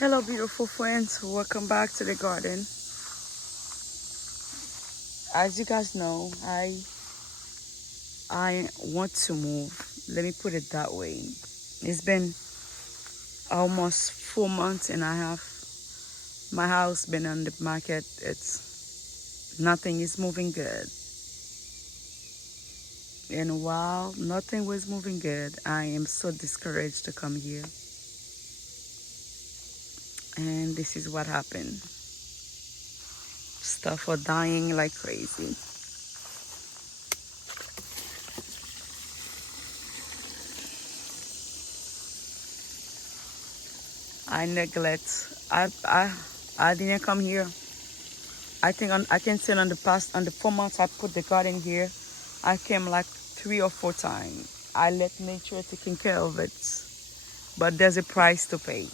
Hello beautiful friends, welcome back to the garden. As you guys know, I want to move. Let me put it that way. It's been almost 4 months and a half. My house been on the market. It's nothing is moving good. And while nothing was moving good, I am so discouraged to come here. And this is what happened. Stuff are dying like crazy. I neglect. I didn't come here. I can say on the 4 months I put the garden here, I came like 3 or 4 times. I let nature taking care of it, but there's a price to pay.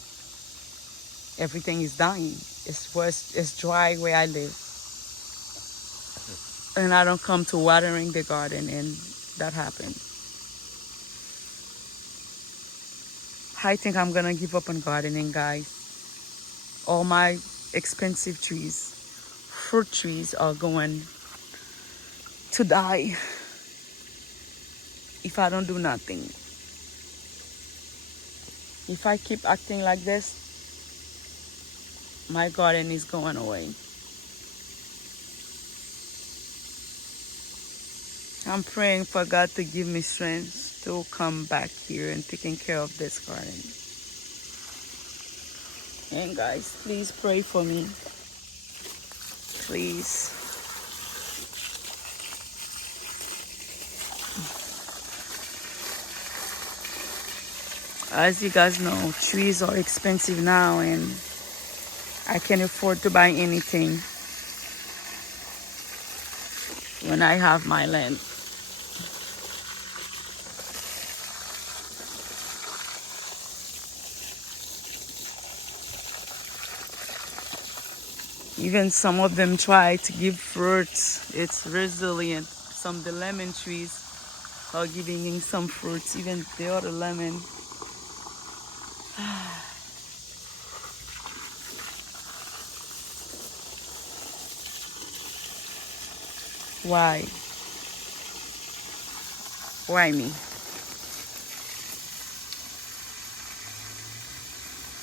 Everything is dying. It's worse. It's dry where I live, and I don't come to watering the garden, and that happened. I think I'm gonna give up on gardening, guys. All my expensive trees, fruit trees, are going to die if I don't do nothing. If I keep acting like this, my garden is going away. I'm praying for God to give me strength to come back here and taking care of this garden. And guys, please pray for me. Please. As you guys know, trees are expensive now and I can't afford to buy anything when I have my land. Even some of them try to give fruits. It's resilient. Some of the lemon trees are giving some fruits. Even the other lemon. Why? Why me?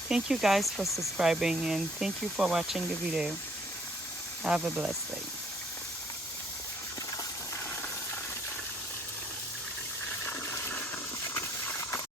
Thank you guys for subscribing and thank you for watching the video. Have a blessed day.